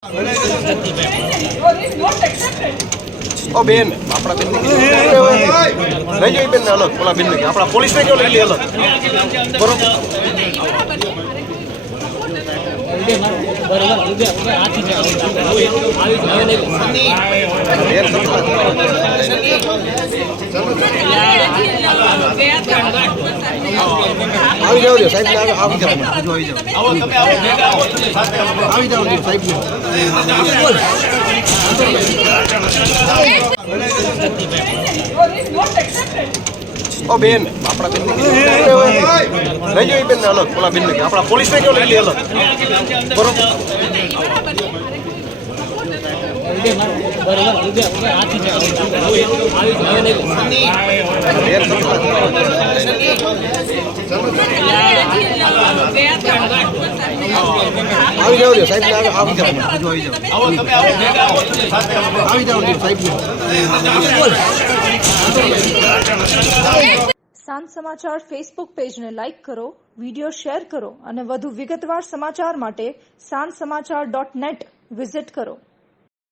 ઓ બેન આપણા બેન લઈ જાઓ બેન અલગ ઓલા બેન આપણા પોલીસ ને કેવું લઈ લે અલગ બરોબર આવી જાવ સાહેબ આવી જાવ સાહેબ ઓ બેન આપણા બેન લઈ જાઓ બેન અલગ ઓલા બેન આપણા પોલીસ ને કેવું લઈ લે અલગ બરોબર આવી જાવ સાહેબ આવી જાવ સાહેબ સાંજ સમાચાર ફેસબુક પેજને લાઇક કરો, વિડીયો શેર કરો અને વધુ વિગતવાર સમાચાર માટે sanssamachar.net વિઝિટ કરો.